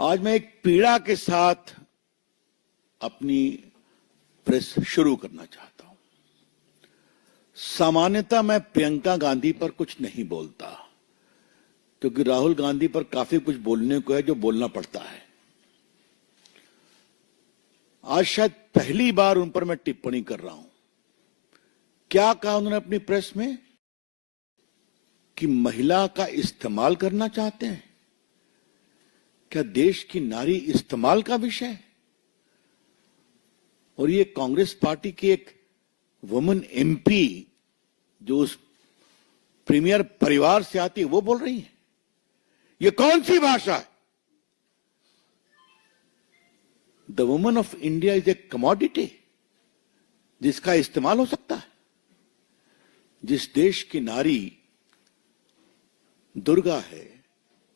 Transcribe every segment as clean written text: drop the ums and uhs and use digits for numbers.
आज मैं एक पीड़ा के साथ अपनी प्रेस शुरू करना चाहता हूं। सामान्यतः मैं प्रियंका गांधी पर कुछ नहीं बोलता, क्योंकि राहुल गांधी पर काफी कुछ बोलने को है जो बोलना पड़ता है। आज शायद पहली बार उन पर मैं टिप्पणी कर रहा हूं। क्या कहा उन्होंने अपनी प्रेस में कि महिला का इस्तेमाल करना चाहते हैं? क्या देश की नारी इस्तेमाल का विषय है? और ये कांग्रेस पार्टी की एक वुमन एमपी जो उस प्रीमियर परिवार से आती है वो बोल रही है। ये कौन सी भाषा है? The woman of India is a commodity जिसका इस्तेमाल हो सकता है। जिस देश की नारी दुर्गा है,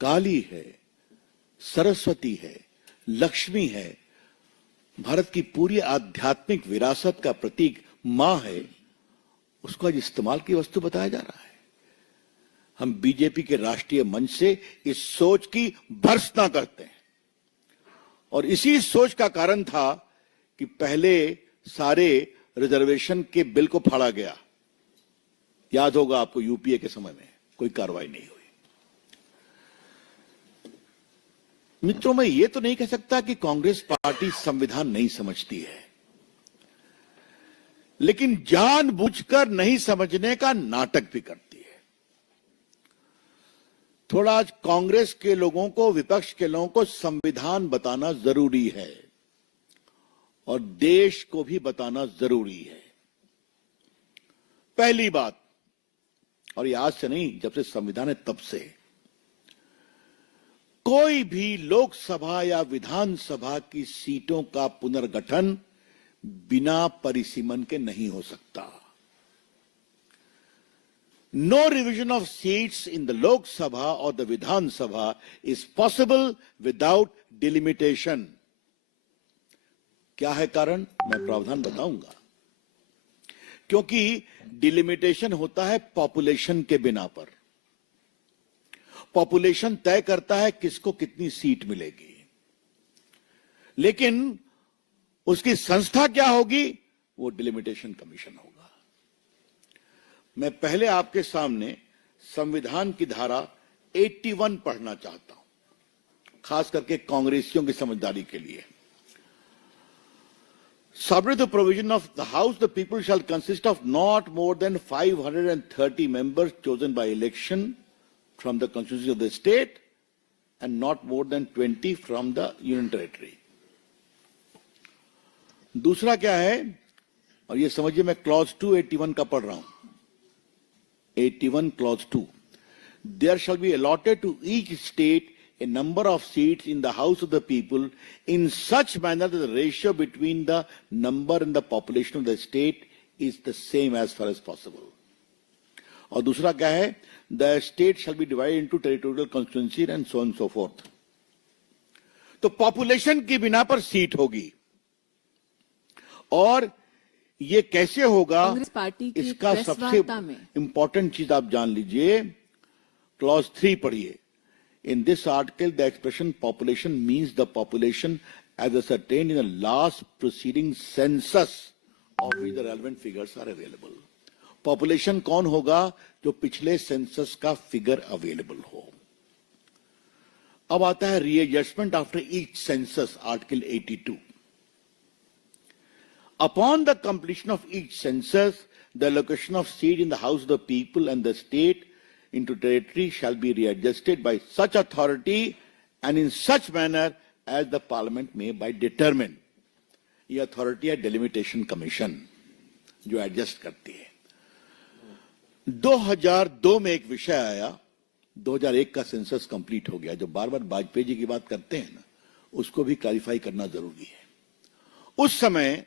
काली है, सरस्वती है, लक्ष्मी है, भारत की पूरी आध्यात्मिक विरासत का प्रतीक मां है, उसको आज इस्तेमाल की वस्तु बताया जा रहा है। हम बीजेपी के राष्ट्रीय मंच से इस सोच की भर्त्सना करते हैं और इसी सोच का कारण था कि पहले सारे रिजर्वेशन के बिल को फाड़ा गया। याद होगा आपको, यूपीए के समय में कोई कार्रवाई नहीं हुई। मित्रों, मैं ये तो नहीं कह सकता कि कांग्रेस पार्टी संविधान नहीं समझती है, लेकिन जानबूझकर नहीं समझने का नाटक भी करती है। थोड़ा आज कांग्रेस के लोगों को, विपक्ष के लोगों को संविधान बताना जरूरी है और देश को भी बताना जरूरी है। पहली बात, और ये आज से नहीं, जब से संविधान है तब से, कोई भी लोकसभा या विधानसभा की सीटों का पुनर्गठन बिना परिसीमन के नहीं हो सकता। No revision of seats in the Lok Sabha और the Vidhan Sabha is possible without delimitation. क्या है कारण? मैं प्रावधान बताऊंगा। क्योंकि डिलिमिटेशन होता है पॉपुलेशन के बिना पर। पॉपुलेशन तय करता है किसको कितनी सीट मिलेगी, लेकिन उसकी संस्था क्या होगी वो डिलिमिटेशन कमीशन होगा। मैं पहले आपके सामने संविधान की धारा 81 पढ़ना चाहता हूं, खास करके कांग्रेसियों की समझदारी के लिए। Subject to the provision of the House, the people shall consist of not more than 530 members chosen by election from the constituency of the state and not more than 20 from the union territory. दूसरा क्या है, और ये समझिए मैं clause 281 का पढ़ रहा हूं। 81 clause 2, there shall be allotted to each state a number of seats in the House of the People in such manner that the ratio between the number and the population of the state is the same as far as possible. और दूसरा क्या है, the state shall be divided into territorial constituency and so on and so forth. तो population की बिना पर seat होगी। और ये कैसे होगा, इसका सबसे इंपॉर्टेंट चीज आप जान लीजिए। क्लॉज 3 पढ़िए। In this article, the expression population means the population as ascertained in the last preceding census of which the relevant figures are available. Population कौन होगा? जो पिछले सेंसस का फिगर अवेलेबल हो। अब आता है readjustment after each census, article 82. Upon the completion of each census, the allocation of seat in the House of the People and the state into territory shall be readjusted by such authority and in such manner as the parliament may by determine. ये authority है delimitation commission जो adjust करती है। 2002 में एक विषय आया, 2001 का सेंसस कंप्लीट हो गया। जो बार बार वाजपेयी जी की बात करते हैं ना, उसको भी क्लैरिफाई करना जरूरी है। उस समय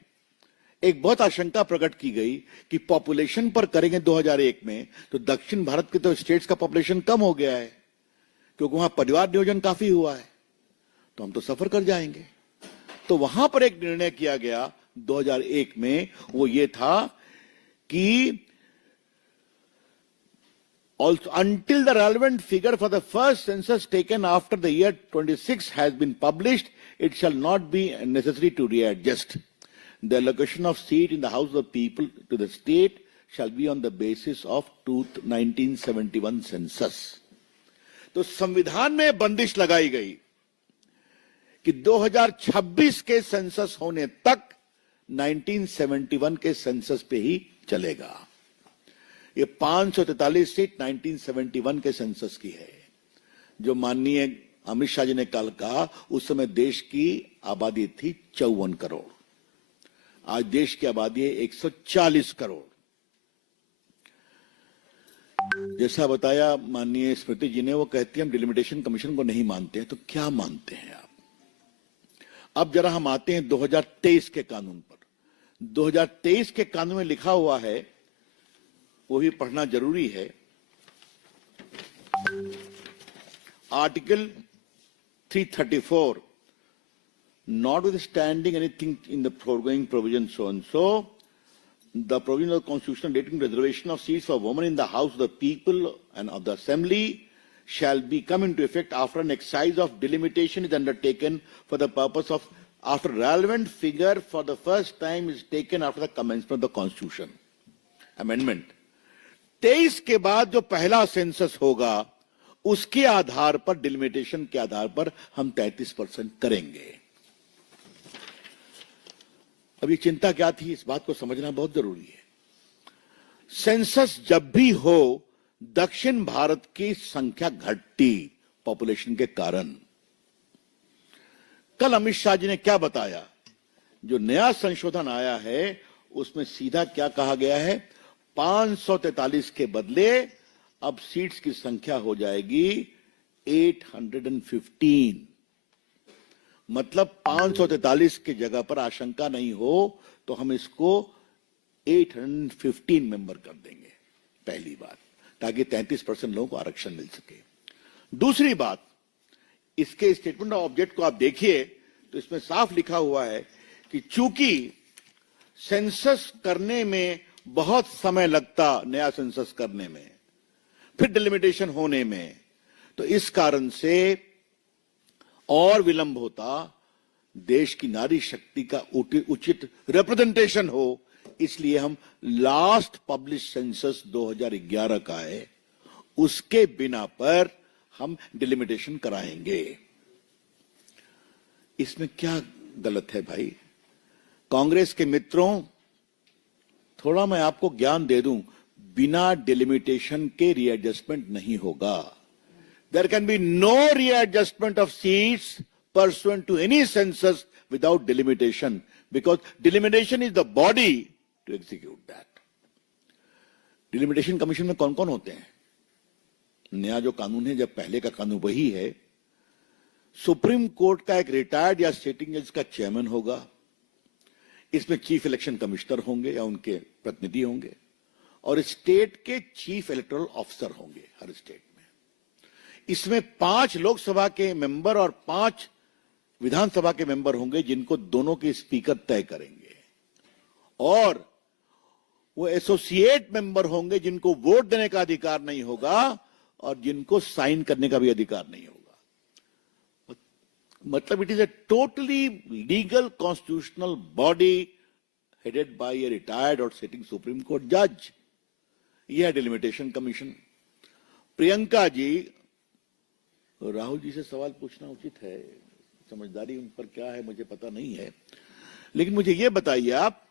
एक बहुत आशंका प्रकट की गई कि पॉपुलेशन पर करेंगे 2001 में तो दक्षिण भारत के तो स्टेट्स का पॉपुलेशन कम हो गया है, क्योंकि वहां परिवार नियोजन काफी हुआ है, तो हम तो सफर कर जाएंगे। तो वहां पर एक निर्णय किया गया 2001 में, वो ये था कि Also, until the relevant figure for the first census taken after the year 26 has been published, it shall not be necessary to readjust. The allocation of seat in the House of the People to the state shall be on the basis of 1971 census. तो संविधान में बंदिश लगाई गई कि 2026 के census होने तक 1971 के सेंसस पे ही चलेगा। ये 543 सीट 1971 के सेंसस की है, जो माननीय अमित शाह जी ने कल कहा। उस समय देश की आबादी थी 54 करोड़, आज देश की आबादी है 140 करोड़। जैसा बताया माननीय स्मृति जी ने, वो कहती है हम डिलिमिटेशन कमीशन को नहीं मानते हैं। तो क्या मानते हैं आप? अब जरा हम आते हैं 2023 के कानून पर। 2023 के कानून में लिखा हुआ है, वो भी पढ़ना जरूरी है। Article 334, notwithstanding anything in the foregoing provision so and so, the provision of the Constitution relating to reservation of seats for women in the House of the People and of the Assembly shall be come into effect after an exercise of delimitation is undertaken for the purpose of after relevant figure for the first time is taken after the commencement of the Constitution amendment. 23 के बाद जो पहला census होगा उसके आधार पर, delimitation के आधार पर हम 33% करेंगे। अब ये चिंता क्या थी, इस बात को समझना बहुत जरूरी है। सेंसस जब भी हो, दक्षिण भारत की संख्या घटती पॉपुलेशन के कारण। कल अमित शाह जी ने क्या बताया? जो नया संशोधन आया है उसमें सीधा क्या कहा गया है, 543 के बदले अब सीट्स की संख्या हो जाएगी 815। मतलब 543 की जगह पर आशंका नहीं हो तो हम इसको 815 मेंबर कर देंगे, पहली बात, ताकि 33% लोगों को आरक्षण मिल सके। दूसरी बात, इसके स्टेटमेंट ऑफ ऑब्जेक्ट को आप देखिए तो इसमें साफ लिखा हुआ है कि चूंकि सेंसस करने में बहुत समय लगता, नया सेंसस करने में, फिर डिलिमिटेशन होने में, तो इस कारण से और विलंब होता, देश की नारी शक्ति का उचित रिप्रेजेंटेशन हो, इसलिए हम लास्ट पब्लिश सेंसस 2011 का है, उसके बिना पर हम डिलिमिटेशन कराएंगे। इसमें क्या गलत है भाई? कांग्रेस के मित्रों, थोड़ा मैं आपको ज्ञान दे दूं, बिना डिलिमिटेशन के रीएडजस्टमेंट नहीं होगा। There can be no readjustment of seats pursuant to any census without delimitation, because delimitation is the body to execute that. Delimitation Commission में कौन कौन होते हैं? नया जो कानून है, जब पहले का कानून वही है, सुप्रीम कोर्ट का एक रिटायर्ड या सिटिंग जज का चेयरमैन होगा, इसमें चीफ इलेक्शन कमिश्नर होंगे या उनके प्रतिनिधि होंगे, और स्टेट के चीफ इलेक्टोरल ऑफिसर होंगे हर स्टेट। इसमें 5 लोकसभा के मेंबर और 5 विधानसभा के मेंबर होंगे, जिनको दोनों के स्पीकर तय करेंगे, और वो एसोसिएट मेंबर होंगे जिनको वोट देने का अधिकार नहीं होगा और जिनको साइन करने का भी अधिकार नहीं होगा। मतलब it is a totally legal constitutional body headed by a retired और सिटिंग सुप्रीम कोर्ट जज। यह है डिलिमिटेशन कमीशन। प्रियंका जी, राहुल जी से सवाल पूछना उचित है, समझदारी उन पर क्या है मुझे पता नहीं है, लेकिन मुझे यह बताइए आप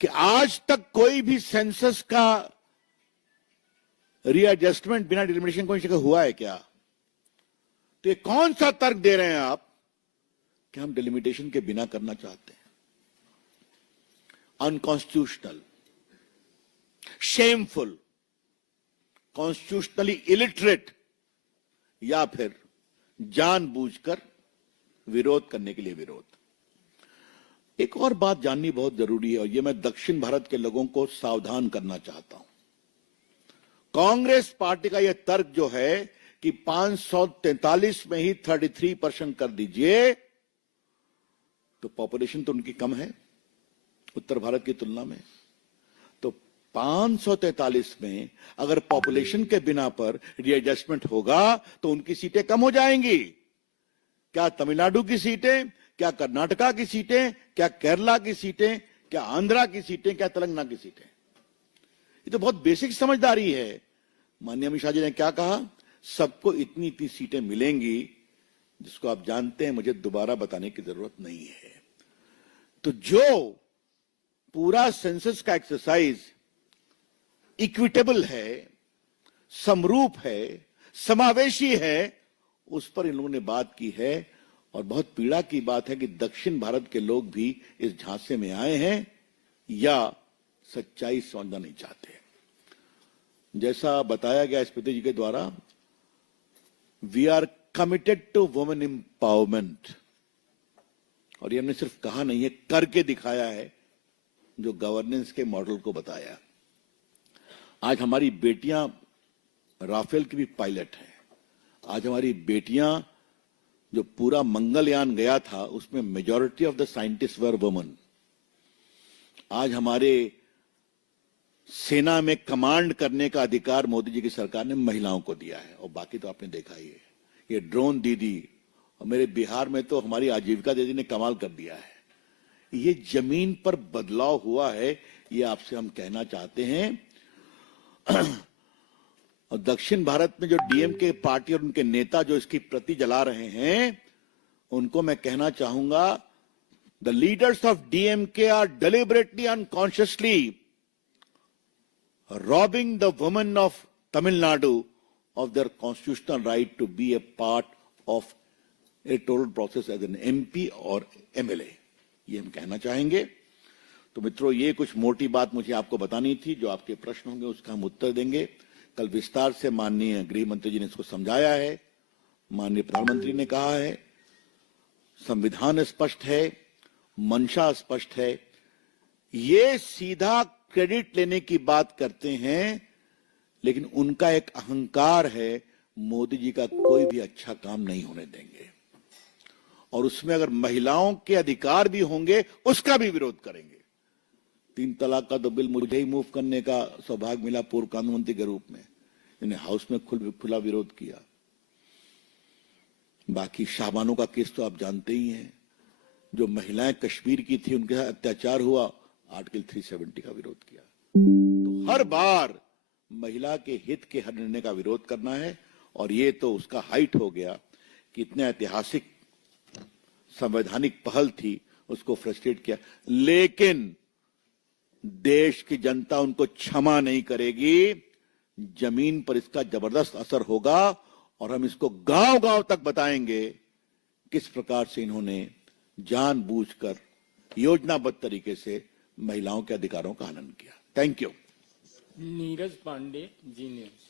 कि आज तक कोई भी सेंसस का रीएडजस्टमेंट बिना डिलिमिटेशन कोई जगह हुआ है क्या? तो ये कौन सा तर्क दे रहे हैं आप कि हम डिलिमिटेशन के बिना करना चाहते हैं? अनकॉन्स्टिट्यूशनल, शेमफुल, कॉन्स्टिट्यूशनली इलिटरेट, या फिर जानबूझकर विरोध करने के लिए विरोध। एक और बात जाननी बहुत जरूरी है, और यह मैं दक्षिण भारत के लोगों को सावधान करना चाहता हूं। कांग्रेस पार्टी का यह तर्क जो है कि 543 में ही 33% कर दीजिए, तो पॉपुलेशन तो उनकी कम है उत्तर भारत की तुलना में, तो 543 में अगर पॉपुलेशन के बिना पर रीएडजस्टमेंट होगा तो उनकी सीटें कम हो जाएंगी। क्या तमिलनाडु की सीटें, क्या कर्नाटका की सीटें, क्या केरला की सीटें, क्या आंध्रा की सीटें, क्या तेलंगाना की सीटें? ये तो बहुत बेसिक समझदारी है। माननीय अमित शाह जी ने क्या कहा, सबको इतनी इतनी सीटें मिलेंगी, जिसको आप जानते हैं, मुझे दोबारा बताने की जरूरत नहीं है। तो जो पूरा सेंसस का एक्सरसाइज इक्विटेबल है, समरूप है, समावेशी है, उस पर इन लोगों ने बात की है। और बहुत पीड़ा की बात है कि दक्षिण भारत के लोग भी इस झांसे में आए हैं या सच्चाई समझना नहीं चाहते। जैसा बताया गया स्मृति जी के द्वारा, we are committed to women empowerment, और ये हमने सिर्फ कहा नहीं है, करके दिखाया है, जो गवर्नेंस के मॉडल को बताया। आज हमारी बेटियां राफेल की भी पायलट हैं। आज हमारी बेटियां, जो पूरा मंगलयान गया था, उसमें majority of the scientist were women. आज हमारे सेना में कमांड करने का अधिकार मोदी जी की सरकार ने महिलाओं को दिया है, और बाकी तो आपने देखा ही है। ये ड्रोन दीदी, और मेरे बिहार में तो हमारी आजीविका दीदी ने कमाल कर दिया है। ये जमीन पर बदलाव हुआ है, ये आपसे हम कहना चाहते हैं। और दक्षिण भारत में जो डीएमके पार्टी और उनके नेता जो इसकी प्रति जला रहे हैं, उनको मैं कहना चाहूंगा, the leaders of DMK are deliberately unconsciously robbing the women of Tamil Nadu of their constitutional right to be a part of a total process as an MP और MLA, ये हम कहना चाहेंगे। तो मित्रों, ये कुछ मोटी बात मुझे आपको बतानी थी। जो आपके प्रश्न होंगे उसका हम उत्तर देंगे। कल विस्तार से माननीय गृह मंत्री जी ने इसको समझाया है, माननीय प्रधानमंत्री ने कहा है, संविधान स्पष्ट है, मंशा स्पष्ट है। ये सीधा क्रेडिट लेने की बात करते हैं, लेकिन उनका एक अहंकार है, मोदी जी का कोई भी अच्छा काम नहीं होने देंगे, और उसमें अगर महिलाओं के अधिकार भी होंगे उसका भी विरोध करेंगे। 3 तलाक का तो बिल मुझे ही मूव करने का सौभाग्य मिला पूर्व कानून मंत्री के रूप में, इन्हें हाउस में खुला विरोध किया। बाकी शाहबानों का केस तो आप जानते ही हैं, जो महिलाएं कश्मीर की थी, उनके साथ अत्याचार हुआ, आर्टिकल 370 का विरोध किया। तो हर बार महिला के हित के हर निर्णय का विरोध करना है, और ये तो उसका हाइट हो गया कि इतने ऐतिहासिक संवैधानिक पहल थी, उसको फ्रस्ट्रेट किया। लेकिन देश की जनता उनको क्षमा नहीं करेगी। जमीन पर इसका जबरदस्त असर होगा, और हम इसको गांव-गांव तक बताएंगे किस प्रकार से इन्होंने जानबूझकर योजनाबद्ध तरीके से महिलाओं के अधिकारों का हनन किया। Thank you. Neeraj Pandey, Zee news.